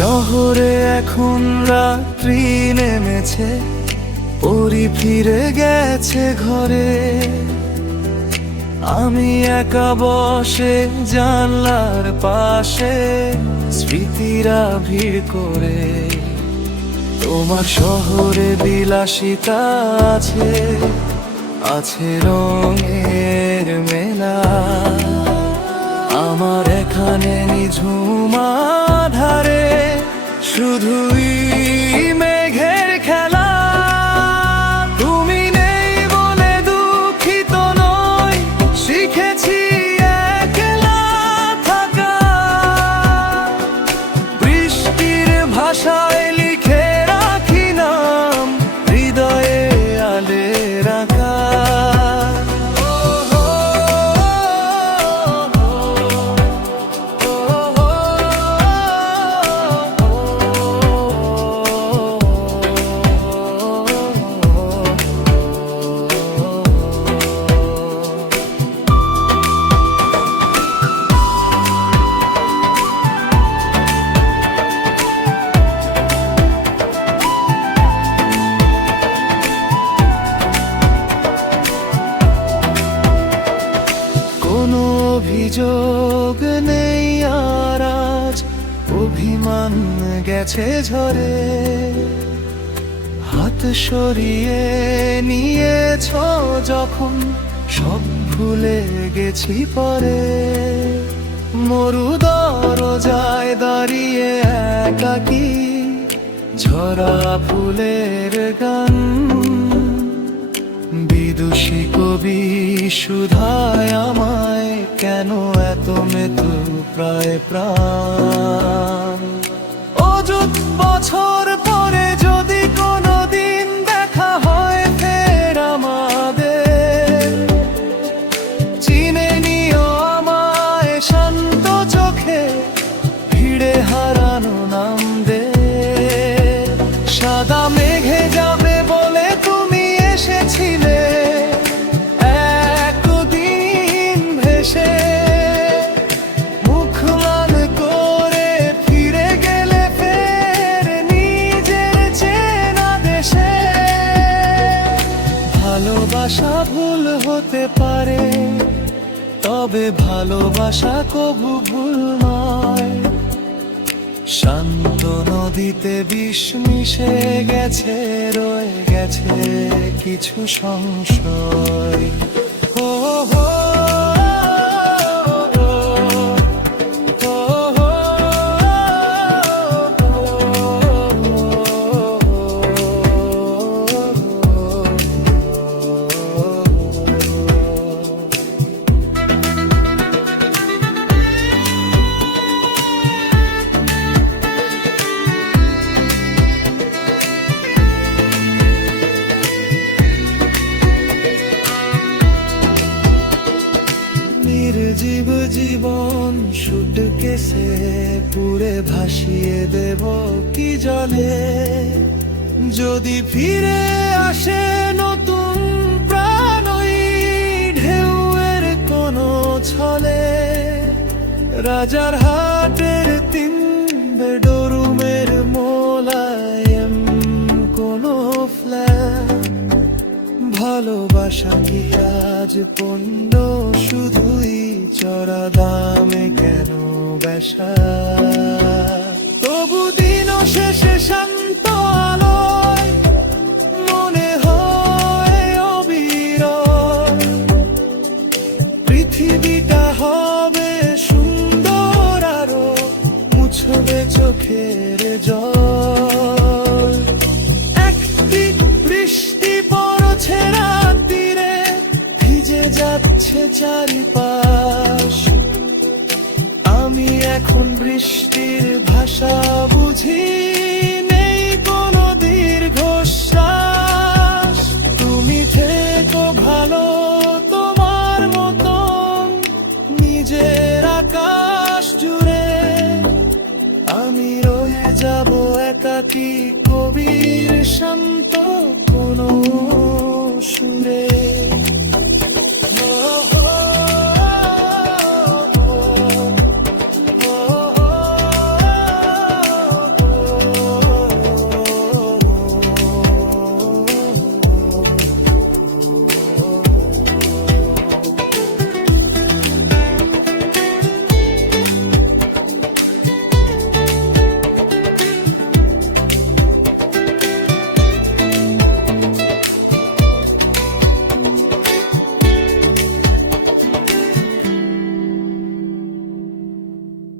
শহরে এখন রাত্রি নেমেছে, পরি ফিরে গেছে ঘরে। আমি একা বসে জানলার পাশে, স্মৃতিরা ভিড় করে। তোমার শহরে বিলাসিতা আছে, আছে রঙের মেলা। আমার এখানে নিঝুম আধারে শুধুই মেঘের খেলা। তুমি নেই বলে দুঃখিত নই, শিখেছি একলা থাকা। বৃষ্টির ভাষায় লিখে রাখি নাম, হৃদয়ে আলের আঁকা। অভিযোগ নেই আর আজ, অভিমান গেছে ঝরে। হাত সরিয়ে নিয়েছ যখন, সব ভুলে গেছি পরে। মরু দরজায় দাঁড়িয়ে একাকী, ঝরা ফুলের গান। বিদুষী কবি সুধায় আমায়, কেন এত মৃত্যু প্রায় প্রাণ। অযুত বছর পরে যদি কোনো দিন দেখা হয় ফের আমাদের, চিনে নিও আমায় শান্ত চোখে, ভিড়ে হারানো নাম দে। সাদা মেঘে যাবে বলে তুমি এসেছিলে একদিন ভেসে। মুখ লাল করে ফিরে গেলে ফের নিজের চেনা দেশে। ভালোবাসা ভুল হতে পারে, তবে ভালোবাসা কবু ভুল নয়। শান্ত নদীতে বিষ মিশে গেছে, রয়ে গেছে কিছু সংশয়। ও হো নির্জীব জীবন সুটকেসে পুরে ভাসিয়ে দেব কি জলে। যদি ফিরে আসে নতুন প্রাণ ওই ঢেউয়ের কোনো ছলে। রাজার হাটের 3 বেডরুমের মোলায়েম কোনো ফ্ল্যাট। ভালোবাসা কি আজ পণ্য, শুধুই চড়া দামে কেন বেশা। তবু দিন শেষে শান্ত আলোয় মনে হয় অবিরল। পৃথিবীটা হবে সুন্দর আরো, মুছবে চোখের জল। একটি বৃষ্টি পড়ছে রাত্রিরে, ভিজে যাচ্ছে চারিপাশ। বৃষ্টির ভাষা বুঝি, নেই কোনো দীর্ঘশ্বাস। তুমি থেকো ভালো তোমার মতন, নিজের আকাশ জুড়ে। আমি রয়ে যাব একাকী, কবির শান্ত কোনো